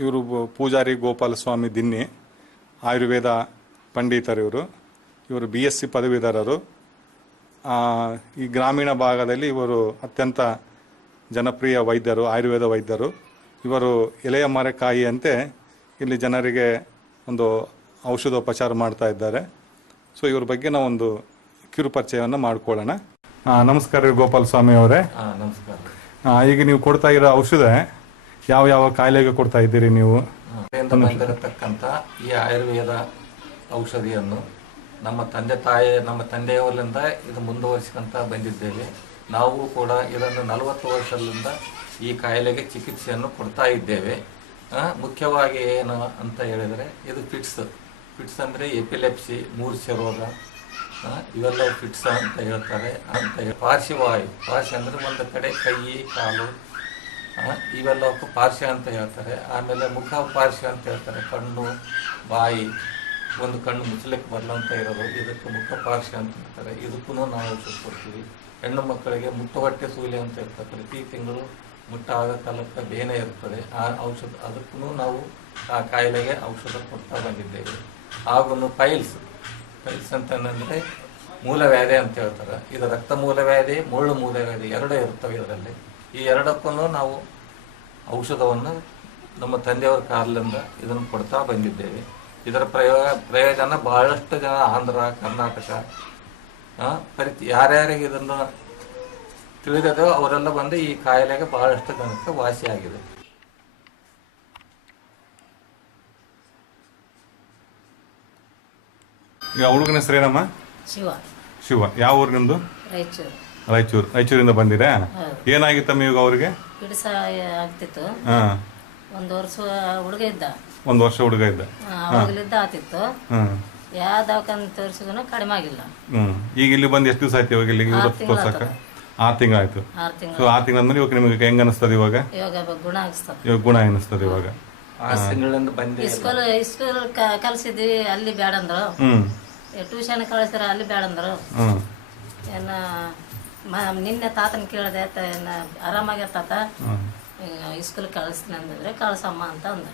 ಇವರು ಪೂಜಾರಿ ಗೋಪಾಲಸ್ವಾಮಿ ದಿನ್ನಿ, ಆಯುರ್ವೇದ ಪಂಡಿತರು. ಇವರು BSc ಪದವೀಧರರು. ಈ ಗ್ರಾಮೀಣ ಭಾಗದಲ್ಲಿ ಇವರು ಅತ್ಯಂತ ಜನಪ್ರಿಯ ವೈದ್ಯರು, ಆಯುರ್ವೇದ ವೈದ್ಯರು. ಇವರು ಎಲೆಯ ಮರೆಕಾಯಿಯಂತೆ ಇಲ್ಲಿ ಜನರಿಗೆ ಒಂದು ಔಷಧೋಪಚಾರ ಮಾಡ್ತಾ ಇದ್ದಾರೆ. ಸೊ ಇವ್ರ ಬಗ್ಗೆ ನಾವು ಒಂದು ಕಿರು ಪರಿಚಯವನ್ನು ಮಾಡ್ಕೊಳ್ಳೋಣ. ನಮಸ್ಕಾರ ಗೋಪಾಲಸ್ವಾಮಿ ಅವರೇ. ನಮಸ್ಕಾರ. ಈಗ ನೀವು ಕೊಡ್ತಾ ಇರೋ ಔಷಧ ಯಾವ ಯಾವ ಕಾಯಿಲೆಗೆ ಕೊಡ್ತಾ ಇದ್ದೀರಿ ನೀವು? ಬಂದಿರತಕ್ಕಂಥ ಈ ಆಯುರ್ವೇದ ಔಷಧಿಯನ್ನು ನಮ್ಮ ತಂದೆಯವರಿಂದ ಇದು ಮುಂದುವರಿಸಿಕೊಂತ ಬಂದಿದ್ದೇವೆ. ನಾವು ಕೂಡ ಇದನ್ನು 40 ವರ್ಷದಿಂದ ಈ ಕಾಯಿಲೆಗೆ ಚಿಕಿತ್ಸೆಯನ್ನು ಕೊಡ್ತಾ ಇದ್ದೇವೆ. ಮುಖ್ಯವಾಗಿ ಏನು ಅಂತ ಹೇಳಿದರೆ ಇದು ಫಿಟ್ಸ್ ಅಂದರೆ ಎಪಿಲೆಪ್ಸಿ, ಮೂರ್ಛೆ ರೋಗ, ಇವೆಲ್ಲ ಫಿಟ್ಸ್ ಅಂತ ಹೇಳ್ತಾರೆ. ಪಾರ್ಶ್ವವಾಯು ಅಂದರೆ ಒಂದು ಕಡೆ ಕೈ ಕಾಲು, ಇವೆಲ್ಲಕ್ಕೂ ಪಾರ್ಶ್ವ ಅಂತ ಹೇಳ್ತಾರೆ. ಆಮೇಲೆ ಮುಖ ಪಾರ್ಶ್ವ ಅಂತ ಹೇಳ್ತಾರೆ. ಕಣ್ಣು ಬಾಯಿ, ಒಂದು ಕಣ್ಣು ಮುಚ್ಚಲಿಕ್ಕೆ ಬರಲಂತ ಇರೋದು, ಇದಕ್ಕೆ ಮುಖ ಪಾರ್ಶ್ವ ಅಂತ ಹೇಳ್ತಾರೆ. ಇದಕ್ಕೂ ನಾವು ಔಷಧ ಕೊಡ್ತೀವಿ. ಹೆಣ್ಣು ಮಕ್ಕಳಿಗೆ ಮುಟ್ಟುಹೊಟ್ಟೆ ಸೂಲೆ ಅಂತ ಇರ್ತದೆ. ಪ್ರತಿ ತಿಂಗಳು ಮುಟ್ಟಾದ ಕಾಲಕ್ಕೆ ಬೇನೆ ಇರ್ತದೆ. ಆ ಔಷಧ ಅದಕ್ಕೂ ನಾವು ಆ ಕಾಯಿಲೆಗೆ ಔಷಧ ಕೊಡ್ತಾ ಬಂದಿದ್ದೇವೆ. ಹಾಗೂ ಪೈಲ್ಸ್ ಅಂತಂದರೆ ಮೂಲವ್ಯಾಧಿ ಅಂತ ಹೇಳ್ತಾರೆ. ಇದು ರಕ್ತ ಮೂಲವ್ಯಾಧಿ, ಮುಳ್ಳು ಮೂಲವ್ಯಾಧಿ ಎರಡೂ ಇರ್ತವೆ ಇದರಲ್ಲಿ. ಈ ಎರಡಕ್ಕೂ ನಾವು ಔಷಧವನ್ನು ನಮ್ಮ ತಂದೆಯವರ ಕಾಲದಿಂದ ಇದನ್ನು ಕೊಡ್ತಾ ಬಂದಿದ್ದೇವೆ. ಇದರ ಪ್ರಯೋಜನ ಬಹಳಷ್ಟು ಜನ ಆಂಧ್ರ, ಕರ್ನಾಟಕ ಯಾರ್ಯಾರಿಗೆ ಇದನ್ನು ತಿಳಿದದೋ ಅವರೆಲ್ಲ ಬಂದು ಈ ಕಾಯಿಲೆಗೆ ಬಹಳಷ್ಟು ಜನಕ್ಕೆ ವಾಸಿಯಾಗಿದೆ. ಈಗ ಹುಡುಗನ ಹೆಸರೇನಮ್ಮ? ಶಿವ. ಯಾವ ಊರು ನಿಮ್ದು? ರಾಯಚೂರಿಂದ ಬಂದಿರಾ? ಏನಾಗಿತ್ತಮ್ಮ ಈಗ ಅವ್ರಿಗೆ? ಆಗ್ತಿತ್ತು. ಒಂದು ವರ್ಷ ಹುಡುಗ ಇದ್ದ. ಆತಿತ್ತು. ಯಾವ ದವಾಖಾನೆ ತೋರಿಸಿದ್ರು ಕಡಿಮೆ ಆಗಿಲ್ಲ. ಈಗ ಇಲ್ಲಿ ಬಂದು ಎಷ್ಟು ದಿವಸ ಆಯ್ತು ಇವಾಗ? ಇಲ್ಲಿ ತೋರ್ಸಕ್ಕ 6 ತಿಂಗಳಾಯ್ತು. 6 ತಿಂಗಳಾದ್ಮೇಲೆ ಇವಾಗ ನಿಮಗೆ ಹೆಂಗ ಅನಿಸ್ತದೆ ಇವಾಗ? ಗುಣ ಅನಿಸ್ತದೆ ಇವಾಗ. ಸ್ಕೂಲ್ ಕಲ್ಸಿದ್ವಿ, ಅಲ್ಲಿ ಬೇಡಂದ್ರು. ಟ್ಯೂಷನ್ ಕಳಿಸ್ತಾರ, ಅಲ್ಲಿ ಬೇಡಂದ್ರು. ಏನ ನಿನ್ನೆ ತಾತನ ಕೇಳಿದೆ, ಆರಾಮಾಗ್ಯ ತಾತ, ಸ್ಕೂಲ್ ಕಳಿಸ್ತೀನಿ ಅಂದಿದ್ರೆ ಕಳ್ಸಮ್ಮ ಅಂತ ಅಂದ.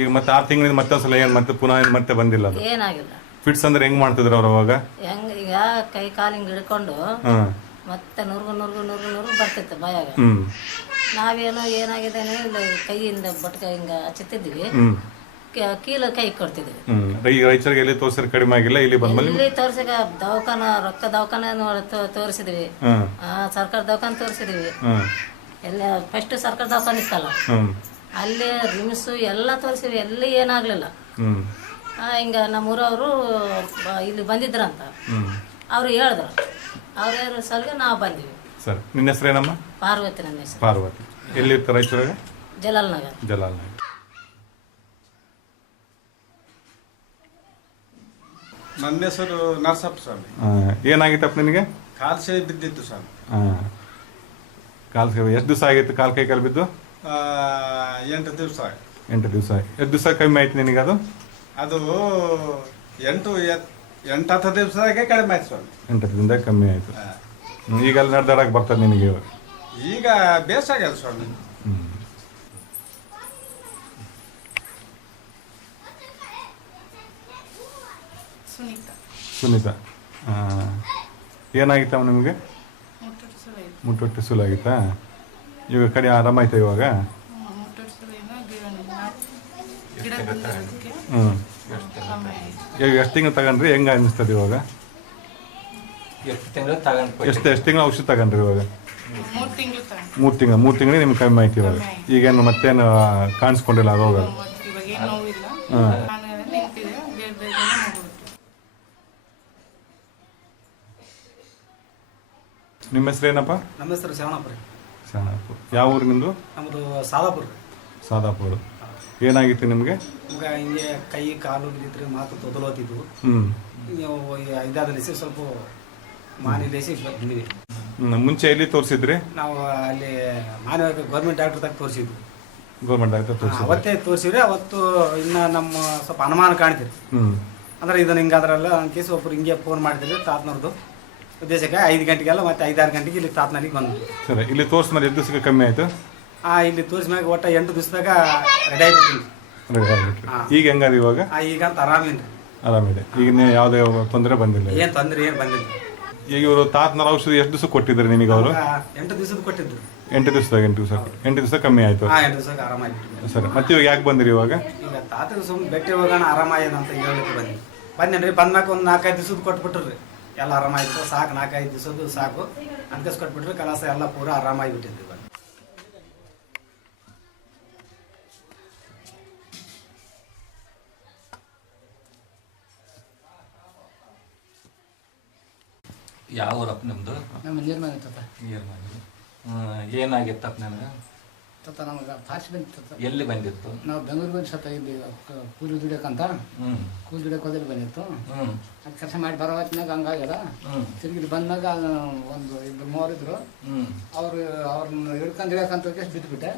ಈಗ ಮತ್ತೆ 6 ತಿಂಗಳಿಂದ ಮತ್ತೊಂದ್ಸಲ ಮತ್ತೆ ಪುನಃ ಮತ್ತೆ ಬಂದಿಲ್ಲ? ಏನಾಗಿಲ್ಲ. ಫಿಟ್ಸ್ ಅಂದ್ರೆ ಹೆಂಗ್ ಮಾಡ್ತಿದ್ರು ಅವ್ರು ಅವಾಗ? ಈಗ ಕೈ ಕಾಲಿಂಗ್ ಹಿಡ್ಕೊಂಡು ಮತ್ತೆ ನುರ್ಗು ಬರ್ತಿತ್ತು ಬಾಯಾಗ. ನಾವೇನೋ ಏನಾಗಿದೆ ಕೈಯಿಂದ ಬಟ್ಕ ಹಿಂಗ ಹಚ್ಚುತ್ತಿದ್ವಿ, ಕೀಲು ಕೈ ಕೊಡ್ತಿದ್ವಿ. ರೈತರಿಗೆ ಎಲ್ಲಿ ತೋರಿಸಿದ್ರೆ ಕಡಿಮೆ ಆಗಿಲ್ಲ, ಇಲ್ಲಿ ತೋರ್ಸಿಗ ರೊಕ್ಕ ದವಾಖಾನೆ ತೋರಿಸಿದ್ವಿ, ಸರ್ಕಾರ ದವಾಖಾನೆ ತೋರಿಸಿದ್ವಿ. ಎಲ್ಲ ಫಸ್ಟ್ ಸರ್ಕಾರ ದವಾಖಾನೆ ಇತ್ತಲ್ಲ, ಅಲ್ಲಿ ರಿಮ್ಸ್ ಎಲ್ಲ ತೋರಿಸಿದ್ವಿ, ಎಲ್ಲಿ ಏನಾಗ್ಲಿಲ್ಲ. ಹಿಂಗ ನಮ್ಮೂರವರು ಇಲ್ಲಿ ಬಂದಿದ್ರಂತ ಅವ್ರು ಹೇಳಿದ್ರು. ಅವ್ರ ಸಲುವಾಗಿ ನಾವು ಬಂದಿವಿ. ಸರ್, ನಿನ್ನ ಹೆಸರೇನಮ್ಮ? ಪಾರ್ವತಿ. ನನ್ನ ಹೆಸರು ಪಾರ್ವತಿ. ಎಲ್ಲಿ ಇರ್ತಾರೆ? ರಾಯಚೂರಾಗ? ಜಲಾಲ್ ನಗರ್. ನನ್ನ ಹೆಸರು ನರಸಪ್ಪ ಸ್ವಾಮಿ. ಏನಾಗಿತ್ತಪ್ಪ ನಿನಗೆ? ಕಾಲು ಸೈ ಬಿದ್ದಿತ್ತು ಸ್ವಾಮಿ. ಕಾಲು ಕೈ ಎಷ್ಟು ದಿವಸ ಆಗಿತ್ತು? ಕಾಲು ಕೈ ಕಾಲು ಬಿದ್ದು 8 ದಿವಸ. 8 ದಿವಸ. ಎಷ್ಟು ದಿವಸ ಕಮ್ಮಿ ಆಯ್ತು ನಿನಗೆ ಅದು? ಅದು 8-10 ದಿವಸದಾಗೆ ಕಡಿಮೆ ಆಯ್ತು ಸ್ವಾಮಿ. 8 ದಿನದಾಗ ಕಮ್ಮಿ ಆಯ್ತು. ಈಗ ಅಲ್ಲಿ ನಡೆದಾಡಕ್ಕೆ ಬರ್ತದೆ ನಿನಗೆ? ಈಗ ಬೇಸಾಗ್ಯದ ಸ್ವಾಮಿ. ಸುನೀತಾ. ಏನಾಗಿತ್ತವ ನಿಮಗೆ? ಮುಟ್ಟೊಟ್ಟೆ ಸುಲು ಆಗಿತ್ತಾ? ಇವಾಗ ಕಡೆ ಆರಾಮಾಯ್ತಾ ಇವಾಗ? ಈಗ ಎಷ್ಟು ತಿಂಗಳು ತಗೊಂಡ್ರಿ? ಹೆಂಗ ಅನಿಸ್ತದೆ ಇವಾಗ? ಎಷ್ಟು ತಿಂಗಳು ಔಷಧ ತಗೊಂಡ್ರಿ ಇವಾಗ? 3 ತಿಂಗಳು ನಿಮ್ಗೆ ಕಮ್ಮಿ ಆಯ್ತು ಇವಾಗ. ಈಗೇನು ಮತ್ತೇನು ಕಾಣಿಸ್ಕೊಂಡಿಲ್ಲ ರೋಗ? ನಿಮ್ಮ ಹೆಸರು ಏನಪ್ಪ? ನಮ್ಮ ಹೆಸರು ಶರಣಪ್ಪ. ಯಾವ ಊರು ನಿಮ್ಮದು? ನಮ್ಮದು ಸಾದಾಪುರ. ಏನಾಗಿತ್ತು ನಿಮಗೆ? ಹಿಂಗೆ ಕೈ ಕಾಲು ಬಿದ್ದಿದ್ರೆ ಮಾತು ತೊದಲೋತಿದ್ವು. ನೀವು 5-6 ದಿವಸ ಸ್ವಲ್ಪ ಮಾನಿಲೇಸಿ ಬಂದಿವಿ. ಮುಂಚೆ ಎಲ್ಲಿ ತೋರಿಸಿದ್ರಿ? ನಾವು ಅಲ್ಲಿ ಮಾನವ ಗೌರ್ಮೆಂಟ್ ಡಾಕ್ಟರ್ ತಗ ತೋರಿಸಿದ್ವಿ. ಗೌರ್ಮೆಂಟ್ ಡಾಕ್ಟರ್ ತೋರಿಸಿ ಅವತ್ತೇ ತೋರಿಸಿವ್ರಿ. ಅವತ್ತು ಇನ್ನು ನಮ್ಮ ಸ್ವಲ್ಪ ಅನುಮಾನ ಕಾಣ್ತೀರಿ. ಅಂದ್ರೆ ಇದನ್ನ ಹಿಂಗಾದ್ರಲ್ಲ ಕೇಸ್ ಒಬ್ರು ಹಿಂಗೆ ಫೋನ್ ಮಾಡ್ತಿದ್ರಿ ತಾತನವ್ರದ್ದು ಉದ್ದೇಶಕ್ಕೆ. 5 ಗಂಟೆಗೆಲ್ಲ ಮತ್ತೆ 5-6 ಗಂಟೆಗೆ ಇಲ್ಲಿ ತಾತನಲ್ಲಿಗೆ ಬಂದ್ವಿ. ಸರಿ, ಇಲ್ಲಿ ತೋರಿಸಿದ್ಮೇಲೆ ಎಷ್ಟು ದಿವಸಕ್ಕೆ ಕಮ್ಮಿ ಆಯ್ತು? ಇಲ್ಲಿ ತೋರಿಸ್ಮ್ಯಾಗ ಒಟ್ಟ 8 ದಿವಸದಾಗ ರೆಡಿ ಆಗಿಬಿಟ್ಟಿನಿ. ಈಗ ಹೆಂಗದ ಇವಾಗ? ಈಗ ಅಂತ ಆರಾಮಿನ್ರಿ. ಆರಾಮಿದೆ. ಈಗ ಯಾವುದೇ ತೊಂದರೆ ಬಂದಿಲ್ಲ? ಏನ್ ತೊಂದ್ರೆ ಏನ್ ಬಂದಿಲ್ಲ. ಈಗ ಇವರು ತಾತನ ಔಷಧಿ ಎಷ್ಟು ದಿವಸ ಕೊಟ್ಟಿದ್ರು ನಿಮಗೆ ಅವರು? 8 ದಿವಸದ ಕೊಟ್ಟಿದ್ರು. 8 ದಿವಸ ಕಮ್ಮಿ ಆಯ್ತು. 8 ದಿವಸಕ್ಕೆ ಆರಾಮಾಗಿಬಿಟ್ಟು. ಸರಿ, ಮತ್ತೆ ಇವಾಗ ಯಾಕೆ ಬಂದಿರಿ ಇವಾಗ? ಈಗ ತಾತಗೆ ಸುಮ್ಮನೆ ಭೇಟಿ ಹೋಗೋಣ ಆರಾಮಾಗ್ಯದ ಅಂತ ಹೇಳಲಿಕ್ಕೆ ಬಂದೇನ್ರಿ. ಬಂದ್ಮ್ಯಾಕ ಒಂದು 4-5 ದಿವಸದ ಕೊಟ್ಬಿಟ್ರಿ. ಎಲ್ಲ ಆರಾಮಾಯ್ತು, ಸಾಕು 4-5 ದಿವಸದ್ದು ಸಾಕು ಅನ್ಕಸ್ ಕೊಟ್ಬಿಟ್ರಿ. ಕೆಲಸ ಎಲ್ಲ ಪೂರ ಆರಾಮಾಗಿಬಿಟ್ಟಿದ್ರಿ. ಯಾವ ಊರಪ್ಪ ನಿಮ್ದು? ನಮ್ಮ ನಿರ್ಮಾಣ ತತ್ತ ಏನಾಗಿತ್ತಪ್ಪ ನನಗೆ? ತತ್ತ ನಮಗೆ ಫಾಸ್ಟ್ ಬಂದಿತ್ತು. ಎಲ್ಲಿ ಬಂದಿತ್ತು? ನಾವು ಬೆಂಗಳೂರಿಗೆ ಬಂದು ಸತ್ತ ಇಲ್ಲಿ ಕೂಲಿ ದುಡಿಯೋಕಂತ ಕೂಲಿ ದುಡಿಯೋಕೆ ಹೋದಲ್ಲಿ ಬಂದಿತ್ತು. ಅದು ಕೆಲಸ ಮಾಡಿ ಬರೋ ಹೊತ್ತಿನಾಗ ಹಂಗಾಗ್ಯದ. ತಿರುಗಿ ಬಂದಾಗ ಒಂದು 2-3 ಇದ್ರು. ಅವ್ರನ್ನ ಹಿಡ್ಕೊಂಡು ಇಳಿಯಕಂತ ಬಿದ್ದುಬಿಟ್ಟೆ.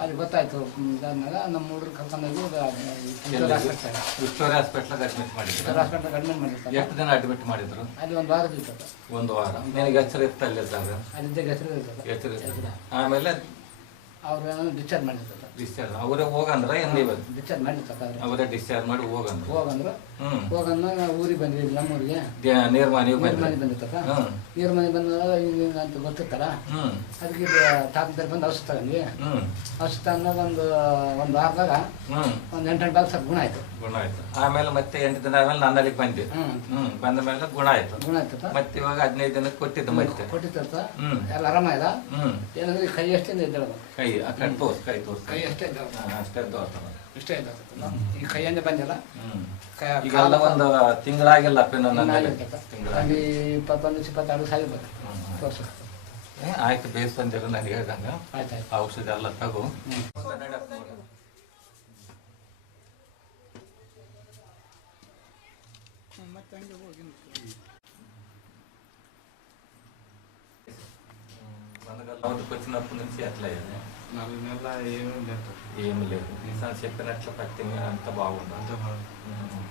ಅಲ್ಲಿ ಗೊತ್ತಾಯ್ತು. ಇದಾದ್ಮೇಲೆ ನಮ್ಮ ಹುಡುಗರು ಕರ್ಕೊಂಡೋಗಿ ವಿಕ್ಟೋರಿಯಾ ಹಾಸ್ಪಿಟ್ಲಾಗ ಅಡ್ಮಿಟ್ ಮಾಡಿದ್ರು. ಹಾಸ್ಪಿಟ್ಲಾಗ ಅಡ್ಮಿಟ್ ಮಾಡಿರ್ತಾರೆ. ಎಷ್ಟು ದಿನ ಅಡ್ಮಿಟ್ ಮಾಡಿದ್ರು? ಅಲ್ಲಿ 1 ವಾರ ಇರ್ತದೆ. 1 ವಾರ. ನಿನಗೆ ಎಚ್ಚರ ಇತ್ತು ಅಲ್ಲಿದ್ದಾಗ? ಅಲ್ಲಿದ್ದಾಗ ಹೆಸರು ಇರ್ತದೆ. ಎಚ್ಚರ ಇರ್ತದೆ. ಆಮೇಲೆ ಅವ್ರು ಡಿಸ್ಚಾರ್ಜ್ ಮಾಡಿರ್ತಾರೆ. ಡಿಸ್ಚಾರ್ಜ್ ಅವರೇ ಹೋಗಂದ್ರ ಏನ್ ನೀವು? ಡಿಸ್ಚಾರ್ಜ್ ಮಾಡಿರ್ತಾರೆ. ಅವರೇ ಡಿಸ್ಚಾರ್ಜ್ ಮಾಡಿ ಹೋಗಂದ್ರು. ಹೋಗಂದ ಊರಿಗೆ ಬಂದ್ವಿ. ನಮ್ಮೂರಿಗೆ ನೀರ್ಮಾನಿ ನೀರ್ಮನೆ ಬಂದಿರ್ತಕ್ಕ. ನೀರ್ಮನೆ ಬಂದಾಗ ಹಿಂಗ ಅಂತ ಗೊತ್ತಿರ್ತಾರ. ಅದಕ್ಕೆ ತಾಕಂತಾರೆ ಬಂದು ಔಷಧ ತಗೊಂಡ್ವಿ. ಔಷಧ ತಗೊಂಡಾಗ ಒಂದು ವಾರದಾಗ ಒಂದು 8 ಬಾಕ್ಸ್ ಗುಣ ಆಯ್ತು. ಗುಣ ಆಯ್ತು. ಆಮೇಲೆ ಮತ್ತೆ 8 ದಿನ ಆದ್ಮೇಲೆ ನಾನು ಅಲ್ಲಿಗೆ ಬಂದೆ. ಬಂದ ಮೇಲೆ ಗುಣ ಆಯ್ತು. ಗುಣ ಆಯ್ತದ. ಮತ್ತೆ ಇವಾಗ 15 ದಿನಕ್ಕೆ ಕೊಟ್ಟಿದ್ದು ಮತ್ತೆ ಕೊಟ್ಟಿತ್ತ. ಎಲ್ಲ ಆರಾಮಾಯ್ದ. ಏನಂದ್ರೆ ಕೈ ಎಷ್ಟಿಂದ ಇದ್ದಾಳ. ಕೈ ಕೈ ತೋರ್ಸ್ ಕೈ ಅಷ್ಟೇ ಇದ್ದಾವ. ಅಷ್ಟೇ ತೋರ್ತಾವ. ಇಷ್ಟೇ ಇದ್ದಾವ. ಈ ಕೈಯಂದ ಬಂದಿಲ್ಲ. ಈಗೆಲ್ಲ ಒಂದು ತಿಂಗಳಾಗಿಲ್ಲ ಅಲ್ಲಿ 21-22 ಸಾವಿರ ತೋರ್ಸ. ಆಯ್ತು, ಬೇಸ್ ಬಂದಿರ ನನಗೆ ಹೇಳ್ದಂಗ. ಆಯ್ತಾಯ್ತು. ಔಷಧ ಎಲ್ಲ ತಗೋ. మనకు వచ్చినప్పటి నుంచి ఎట్లా అయ్యింది? 4 నెలల ఏమి లేదు. ఈసారి చెప్పినట్లు పత్తి అంత బాగుంది.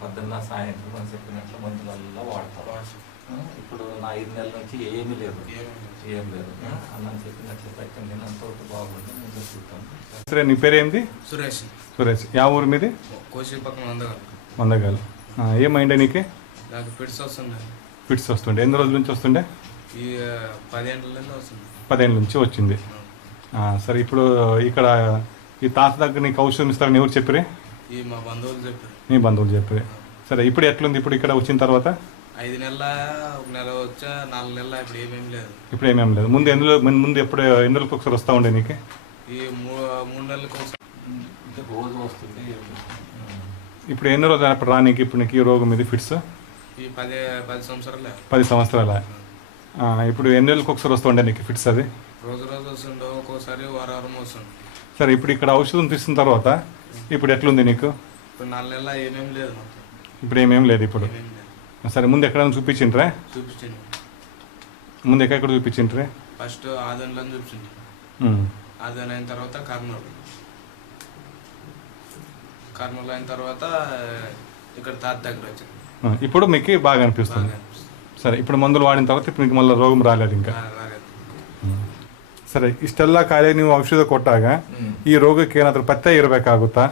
పొద్దున్న సాయంత్రం అని చెప్పినట్లు మందులలో వాడతారు. ఇప్పుడు నా 5 నెలల నుంచి ఏమీ లేదు. ఏం లేదు. అన్నం చెప్పినట్లు పత్తి నేను అంతవరకు బాగుంది. ముందు చూద్దాం. సరే, నీ పేరేంది? సురేష్. సురేష్. యా ఊరు మీది? కోసి పక్కన మందగాలు. ఏమైండే నీకు? నాకు ఫిట్స్ వస్తుంది. ఫిట్స్ వస్తుండే. ఎన్ని రోజుల నుంచి వస్తుండే? ఈ 10 ఏళ్ళ నుంచి వస్తుంది. 10 ఏళ్ళ నుంచి వచ్చింది. సరే, ఇప్పుడు ఇక్కడ ఈ తాత దగ్గర నీకు ఔషధం ఇస్తారని ఎవరు చెప్పారు? ఈ మా బంధువులు చెప్పారు. మీ బంధువులు చెప్పారు. సరే, ఇప్పుడు ఎట్లుంది ఇప్పుడు ఇక్కడ వచ్చిన తర్వాత? 5 నెలల 1 నెల వచ్చా 4 నెలల ఇప్పుడు ఏమేమి లేదు. ఇప్పుడు ఏమేమి లేదు. ముందు ఎప్పుడు ఎన్ని రోజులకు ఒకసారి వస్తూ ఉండే నీకు? ఈ 3 నెలలకు ఒకసారి రోజు వస్తుంది. ఇప్పుడు ఎన్ని రోజులు అప్పుడు రానికి ఇప్పుడు నీకు ఈ రోగం ఇది ఫిట్స్? ఈ 10 సంవత్సరాలే. 10 సంవత్సరాల. ఇప్పుడు ఎన్ని రోజులకు ఒకసారి వస్తుండే నీకు ఫిట్స్? అది రోజు వస్తుండే, ఒక్కోసారి వారం వస్తుంది. సరే, ఇప్పుడు ఇక్కడ ఔషధం తీసుకున్న తర్వాత ఇప్పుడు ఎట్లుంది నీకు? ఇప్పుడు 4 నెలల ఏమేమి లేదు. ఇప్పుడు ఏమేమి లేదు ఇప్పుడు. సరే, ముందు ఎక్కడైనా చూపించిండ్రే? చూపించాను. ముందు ఎక్కడ చూపించిండ్రే? ఫస్ట్ ఆదోన్లో చూపించింది. ఆదోన్ అయిన తర్వాత కర్నూలు అయిన తర్వాత ఇక్కడ తాత దగ్గర వచ్చింది. ఇప్పుడు మీకు బాగా అనిపిస్తుంది. సరే, ఇప్పుడు మందులు వాడిన తర్వాత ఇప్పుడు మీకు ಮಲ್ಲ ರೋಗ ರಾలేదు ఇంకా. ಸರಿ, ಇಷ್ಟೆಲ್ಲ ಕಾಯಿಲೆ ನೀವು ಔಷಧ ಕೊಟ್ಟಾಗ ಈ ರೋಗಕ್ಕೆ ಏನಾದರೂ ಪಥ್ಯ ಇರಬೇಕಾಗುತ್ತಾ?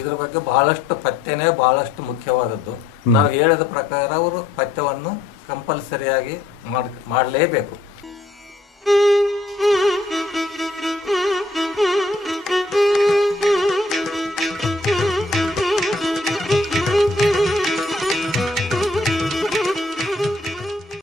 ಇದರ ಬಗ್ಗೆ ಬಹಳಷ್ಟು ಪಥ್ಯನೇ ಬಹಳಷ್ಟು ಮುಖ್ಯವಾದದ್ದು. ನಾವು ಹೇಳಿದ ಪ್ರಕಾರ ಅವರು ಪಥ್ಯವನ್ನು ಕಂಪಲ್ಸರಿಯಾಗಿ ಮಾಡಲೇಬೇಕು.